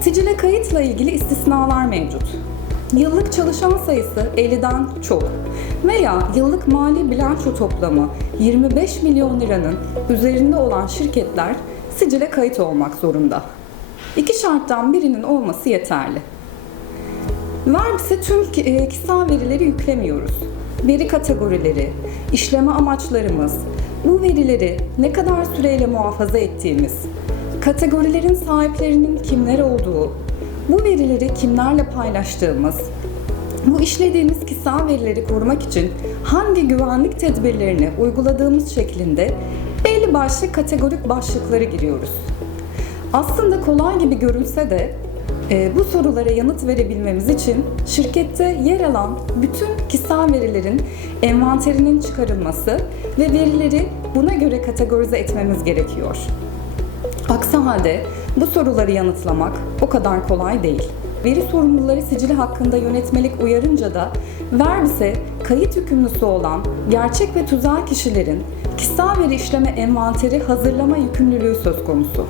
Sicile kayıtla ilgili istisnalar mevcut. Yıllık çalışan sayısı 50'den çok veya yıllık mali bilanço toplamı 25 milyon liranın üzerinde olan şirketler sicile kayıt olmak zorunda. İki şarttan birinin olması yeterli. Verbis'e tüm e, kişisel verileri yüklemiyoruz. Veri kategorileri, işleme amaçlarımız, bu verileri ne kadar süreyle muhafaza ettiğimiz, kategorilerin sahiplerinin kimler olduğu, bu verileri kimlerle paylaştığımız, bu işlediğimiz kişisel verileri korumak için hangi güvenlik tedbirlerini uyguladığımız şeklinde belli başlı kategorik başlıkları giriyoruz. Aslında kolay gibi görünse de bu sorulara yanıt verebilmemiz için şirkette yer alan bütün kişisel verilerin envanterinin çıkarılması ve verileri buna göre kategorize etmemiz gerekiyor. Aksi halde bu soruları yanıtlamak o kadar kolay değil. Veri sorumluları sicili hakkında yönetmelik uyarınca da Verbis'e kayıt yükümlüsü olan gerçek ve tüzel kişilerin kişisel veri işleme envanteri hazırlama yükümlülüğü söz konusu.